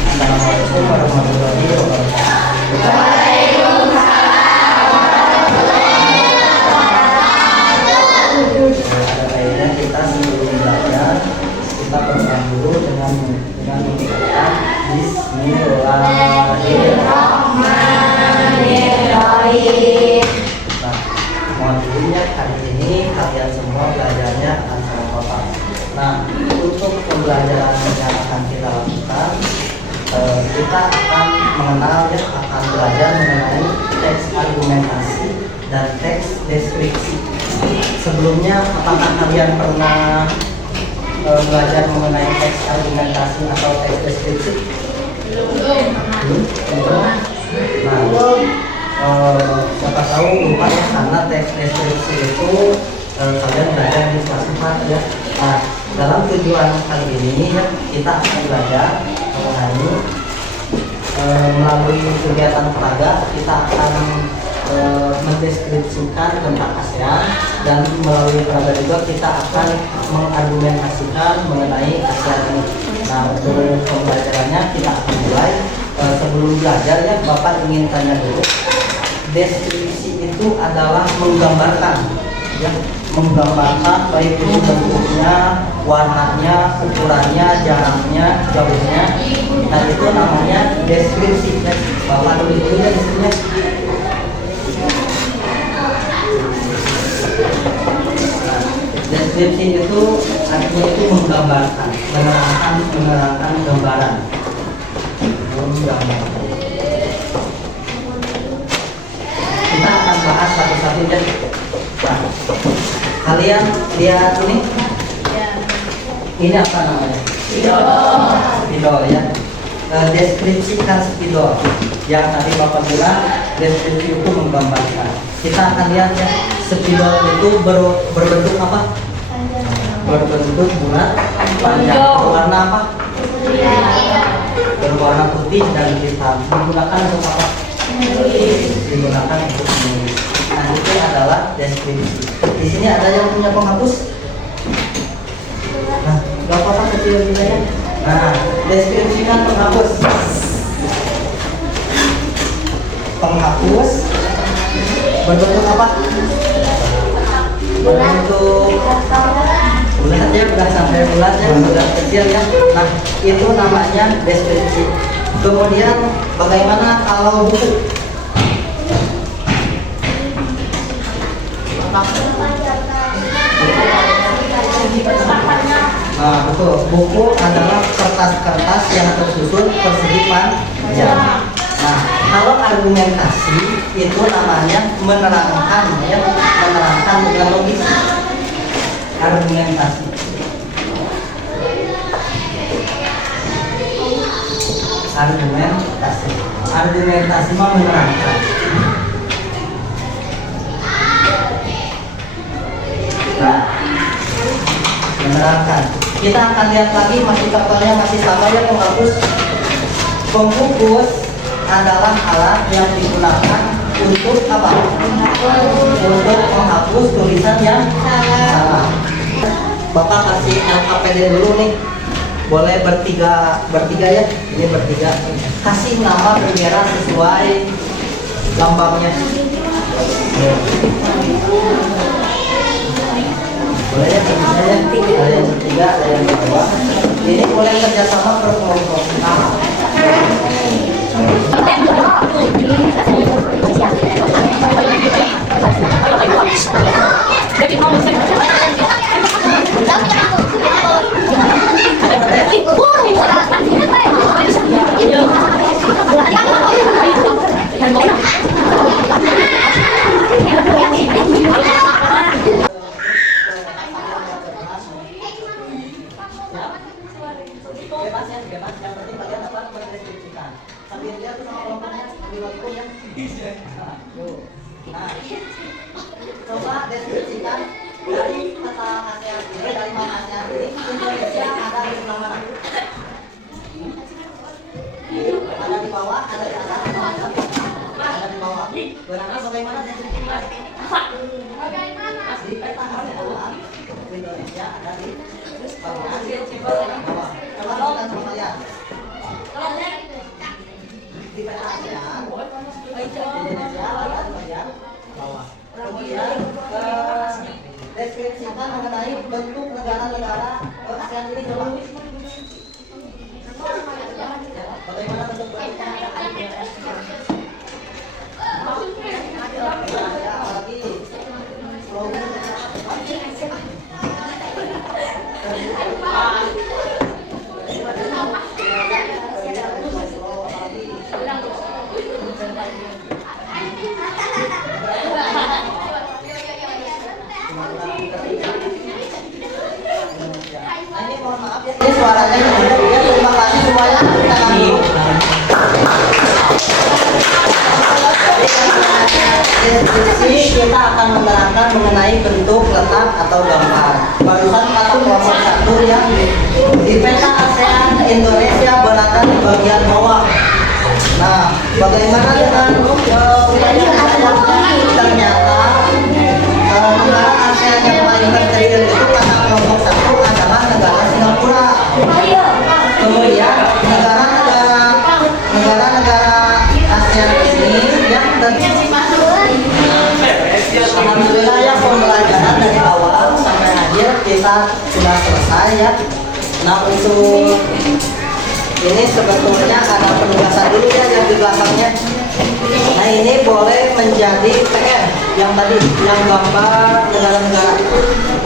Assalamualaikum warahmatullahi wabarakatuh. Ada baiknya kita sebelum belajar kita berdoa dulu dengan mengucapkan Bismillahirrahmanirrahim. Nah, mohon dirinya hari ini kalian semua belajarnya akan sama Bapak. Nah, untuk pembelajaran yang akan kita lakukan, kita akan mengenal ya, akan belajar mengenai teks argumentasi dan teks deskripsi. Sebelumnya, apakah kalian pernah belajar mengenai teks argumentasi atau teks deskripsi? Belum. Nah, siapa tahu lupa ya, karena teks deskripsi itu kalian belajar di kelas 4 ya. Nah, dalam tujuan kali ini ya, kita akan belajar mengenai melalui kegiatan peraga kita akan mendeskripsikan tentang ASEAN, dan melalui peraga juga kita akan mengargumentasikan mengenai ASEAN ini. Nah, untuk pembelajarannya kita akan mulai. Sebelum belajar ya, Bapak ingin tanya dulu. Deskripsi itu adalah menggambarkan ya, menggambarkan baik itu bentuknya, warnanya, ukurannya, jaraknya, jauhnya. Nah, itu namanya deskripsi ya. Bapak dulu itu ya di sini. Deskripsi itu artinya itu menggambarkan, menerangkan gambaran. Kita akan bahas satu-satu ya. Nah, kalian lihat ini? Ini apa namanya? Spidol ya. Deskripsikan spidol. Yang tadi Bapak bilang deskripsi itu menggambarkan. Kita akan lihat ya, spidol itu berbentuk apa? Berbentuk bulat, panjang, berwarna apa? Berwarna putih dan hitam. Digunakan untuk apa? Digunakan untuk menulis. Nah, itu adalah deskripsi. Di sini ada yang punya penghapus? Nah, gak apa-apa kecil juga ya. Nah, deskripsikan penghapus. Penghapus berbentuk apa? Berbentuk bulat ya, bukan sampai bulat ya, bulat kecil ya. Nah, itu namanya deskripsi. Kemudian bagaimana kalau buku? Nah, betul. Buku adalah kertas-kertas yang tersusun persegi panjang. Nah, kalau argumentasi itu namanya menerangkan ya, menerangkan dengan logis. Argumentasi. Argumentasi mau menerangkan. Nah, menerangkan. Kita akan lihat lagi, masih contohnya masih sama ya, penghapus. Pembukus adalah alat yang digunakan untuk apa? Untuk menghapus tulisan yang salah. Bapak kasih LKPD dulu nih. Boleh bertiga ya. Ini bertiga. Kasih nama bendera sesuai lambangnya. Boleh ya, bisa ya. Ada yang bertiga, ada yang berdua. Ini boleh kerjasama berkelompok. Bebas, yang penting kalian apa? Mendeskripsikan. Sambil lihat tuh sama kelompoknya, dilakukan ya. Nah, coba deskripsikan dari kata ASEAN ini, dari nama ASEAN ini, Indonesia ada di sebelah mana? Ada di bawah, ada di atas, ada di bawah. Benarnya bagaimana deskripsikan? Di peta ASEAN, Indonesia ada di bawah. Coba kita sama kalian. mengenai bentuk negara-negara ASEAN ini coba. Bagaimana bentuk ini suaranya ya. Terima kasih semuanya. Deskripsi kita akan menerangkan mengenai bentuk, letak atau gambar. Barusan kata kelompok 1 ya. Di peta ASEAN Indonesia berada di bagian bawah. Nah, bagaimana dengan wilayah ternyata negara ASEAN yang paling terdiri itu kata kelompok 1 adalah negara Singapura. Kemudian negara-negara ASEAN ini yang alhamdulillah ya, pembelajaran dari awal sampai akhir kita sudah selesai ya. Nah, untuk ini sebetulnya ada penugasan dulu ya yang di belakangnya. Nah, ini boleh menjadi PR yang tadi, yang gambar negara-negara.